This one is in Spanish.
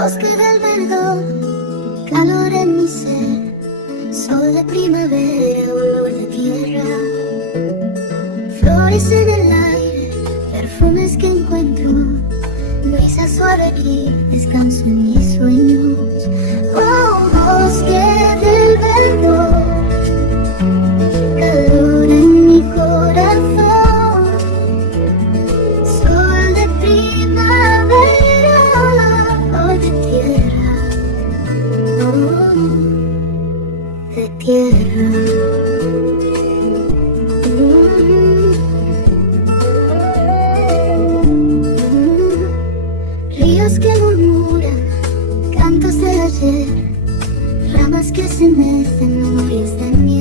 bosque del verdor, calor en mi ser, sol de primavera, olor de tierra, flores en el aire, perfumes que encuentro, brisa suave aquí, descanso en mis sueños. Oh, bosque del verdor, calor en mi corazón, sol de primavera, olor de tierra, de tierra. Ríos que murmuran, cantos de ayer, ramas que se mecen, memorias de mi